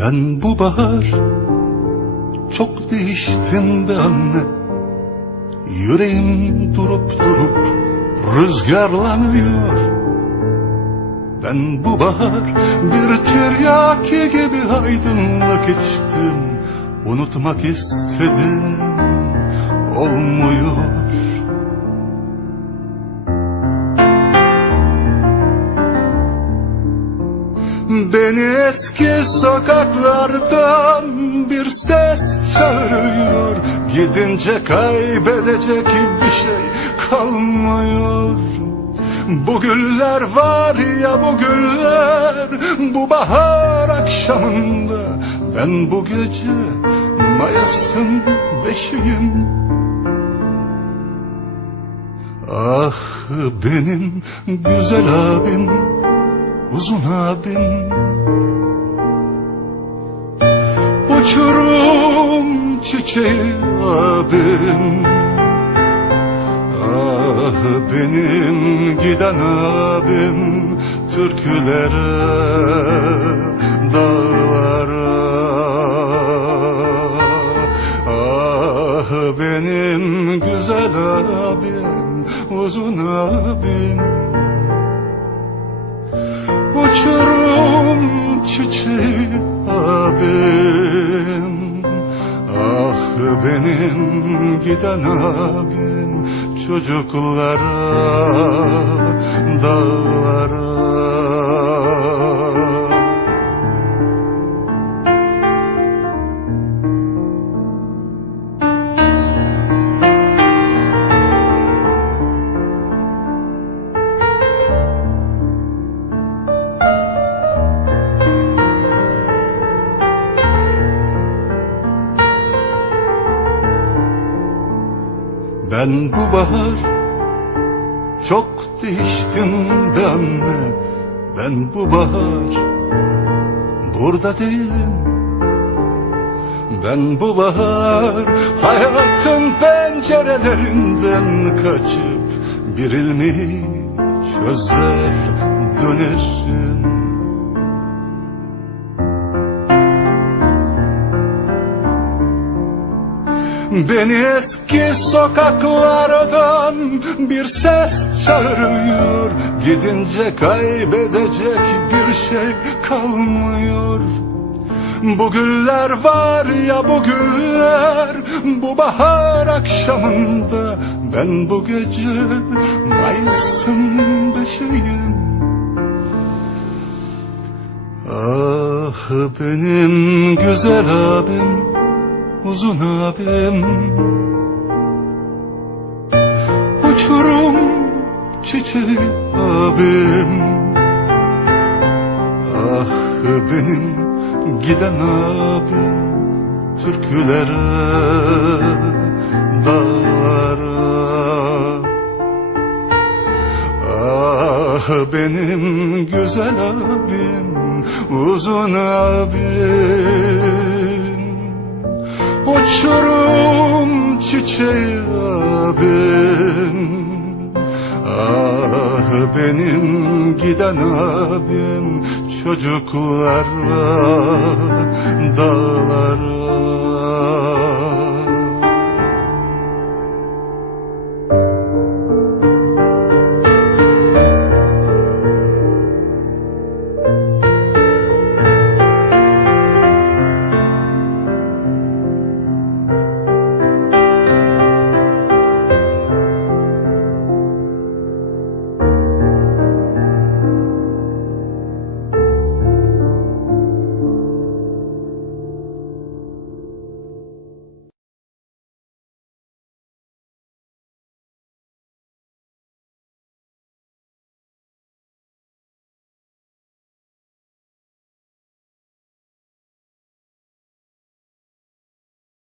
Ben bu bahar çok değiştim be anne. Yüreğim durup durup rüzgarlanıyor. Ben bu bahar bir tiryaki gibi aydınlık içtim. Unutmak istedim olmuyor Beni eski sokaklardan bir ses çağırıyor. Gidince kaybedecek bir şey kalmıyor. Bu güller var ya bu güller Bu bahar akşamında. Ben bu gece Mayıs'ın beşiyim. Ah benim güzel abim uzun abim. Uçurum çiçeği abim. Ah benim giden abim Türkülere dağlara çiçeği abim. Ah benim giden abim Çocuklara dağlara Ben bu bahar çok değiştim be anne Ben bu bahar burada değilim. Ben bu bahar hayatın pencerelerinden kaçıp Bir ilmi çözer dönerim Beni eski sokaklardan bir ses çağırıyor. Gidince kaybedecek bir şey kalmıyor. Bu güller var ya bu güller Bu bahar akşamında Ben bu gece Mayıs'ın beşiyim. Ah benim güzel abim uzun abim Uçurum çiçeği abim. Ah benim giden abim Türkülere dağlara. Ah benim güzel abim uzun abim Uçurum çiçeği abim. Ah benim giden abim. Çocuklara dağlara